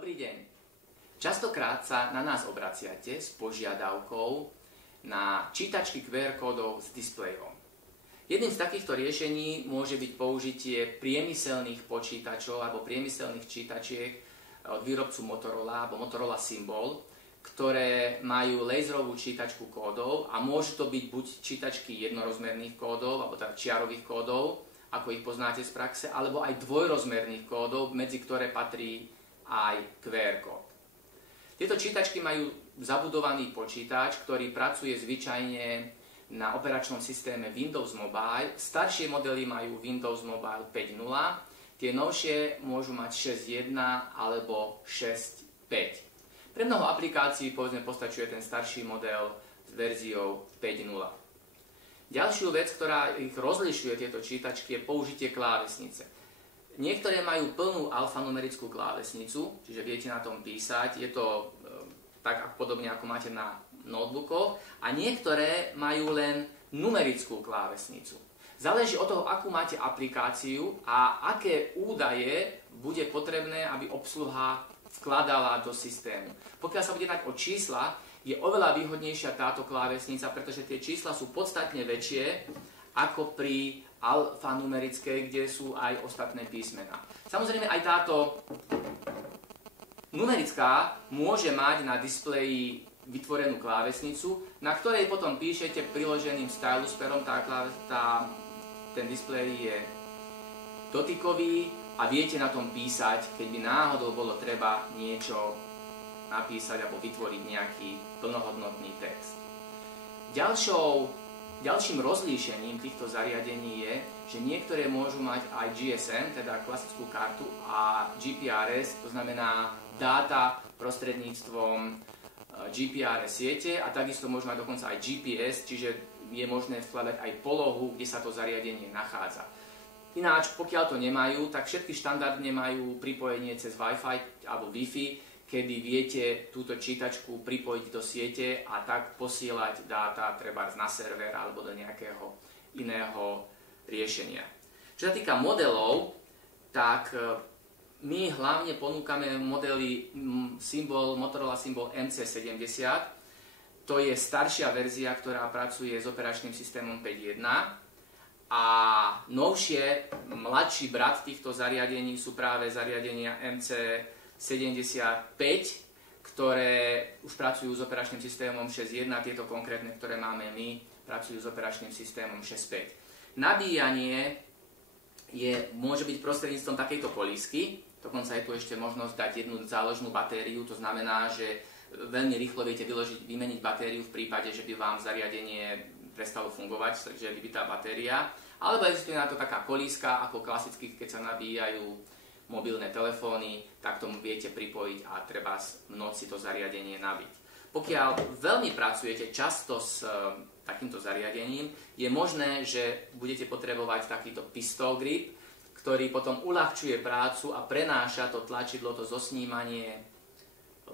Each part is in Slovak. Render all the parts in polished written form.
Dobrý deň. Častokrát sa na nás obraciate s požiadavkou na čítačky QR kódov s displejom. Jedným z takýchto riešení môže byť použitie priemyselných počítačov alebo priemyselných čítačiek od výrobcu Motorola alebo Motorola Symbol, ktoré majú laserovú čítačku kódov a môžu to byť buď čítačky jednorozmerných kódov alebo tak čiarových kódov, ako ich poznáte z praxe, alebo aj dvojrozmerných kódov, medzi ktoré patrí aj QR kód. Tieto čítačky majú zabudovaný počítač, ktorý pracuje zvyčajne na operačnom systéme Windows Mobile. Staršie modely majú Windows Mobile 5.0, tie novšie môžu mať 6.1 alebo 6.5. Pre mnoho aplikácií povedzme postačuje ten starší model s verziou 5.0. Ďalšiu vec, ktorá ich rozlišuje tieto čítačky, je použitie klávesnice. Niektoré majú plnú alfanumerickú klávesnicu, čiže viete na tom písať, je to tak podobne ako máte na notebookoch, a niektoré majú len numerickú klávesnicu. Záleží od toho, akú máte aplikáciu a aké údaje bude potrebné, aby obsluha vkladala do systému. Pokiaľ sa bude dať o čísla, je oveľa výhodnejšia táto klávesnica, pretože tie čísla sú podstatne väčšie ako pri alfanumerickej, kde sú aj ostatné písmená. Samozrejme aj táto numerická môže mať na displeji vytvorenú klávesnicu, na ktorej potom píšete priloženým stylus perom. Ten displej je dotykový a viete na tom písať, keď by náhodou bolo treba niečo napísať alebo vytvoriť nejaký plnohodnotný text. Ďalším rozlíšením týchto zariadení je, že niektoré môžu mať aj GSM, teda klasickú kartu, a GPRS, to znamená dáta prostredníctvom GPRS siete, a takisto môžu mať dokonca aj GPS, čiže je možné vkladať aj polohu, kde sa to zariadenie nachádza. Ináč, pokiaľ to nemajú, tak všetky štandardne majú pripojenie cez Wi-Fi alebo Wi-Fi, kedy viete túto čítačku pripojiť do siete a tak posielať dáta trebárs na server alebo do nejakého iného riešenia. Čo sa týka modelov, tak my hlavne ponúkame modely Motorola Symbol MC70. To je staršia verzia, ktorá pracuje s operačným systémom 5.1. A novšie, mladší brat týchto zariadení sú práve zariadenia MC75, ktoré už pracujú s operačným systémom 6.1, tieto konkrétne, ktoré máme my, pracujú s operačným systémom 6.5. Nabíjanie môže byť prostredníctvom takejto kolísky, dokonca je tu ešte možnosť dať jednu záložnú batériu, to znamená, že veľmi rýchlo viete vymeniť batériu v prípade, že by vám zariadenie prestalo fungovať, takže vybitá batéria, alebo existuje na to taká kolíska, ako klasicky, keď sa nabíjajú mobilné telefóny, tak tomu viete pripojiť a treba v noci to zariadenie nabiť. Pokiaľ veľmi pracujete často s takýmto zariadením, je možné, že budete potrebovať takýto pistol grip, ktorý potom uľahčuje prácu a prenáša to tlačidlo, to zosnímanie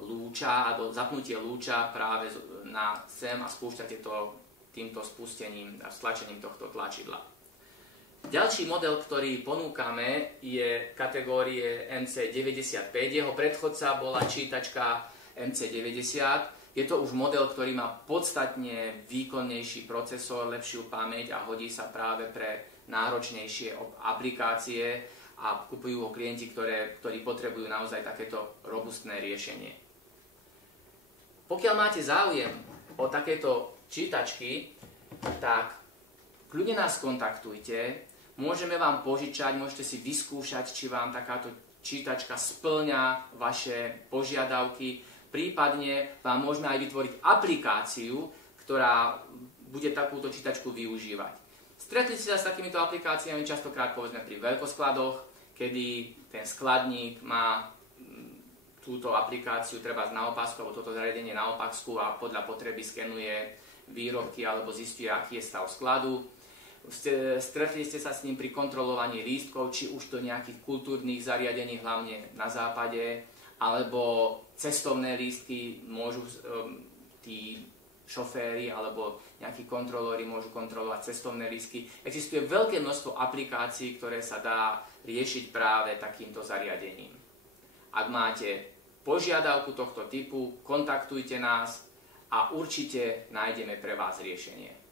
lúča alebo zapnutie lúča práve na sem a spúšťate to týmto spustením a stlačením tohto tlačidla. Ďalší model, ktorý ponúkame, je kategórie MC95. Jeho predchodca bola čítačka MC90. Je to už model, ktorý má podstatne výkonnejší procesor, lepšiu pamäť a hodí sa práve pre náročnejšie aplikácie a kupujú ho klienti, ktorí potrebujú naozaj takéto robustné riešenie. Pokiaľ máte záujem o takéto čítačky, tak kľudne nás kontaktujte, môžeme vám požičať, môžete si vyskúšať, či vám takáto čítačka spĺňa vaše požiadavky, prípadne vám môžeme aj vytvoriť aplikáciu, ktorá bude takúto čítačku využívať. Stretli ste sa s takýmito aplikáciami častokrát povedzme pri veľkoskladoch, kedy ten skladník má túto aplikáciu treba na opasku, alebo toto zariadenie na opasku a podľa potreby skenuje výrobky alebo zistuje, aký je stav skladu. Stretli ste sa s ním pri kontrolovaní lístkov, či už do nejakých kultúrnych zariadení, hlavne na západe, alebo cestovné lístky môžu tí šoféry alebo nejakí kontrolóri môžu kontrolovať cestovné lístky. Existuje veľké množstvo aplikácií, ktoré sa dá riešiť práve takýmto zariadením. Ak máte požiadavku tohto typu, kontaktujte nás a určite nájdeme pre vás riešenie.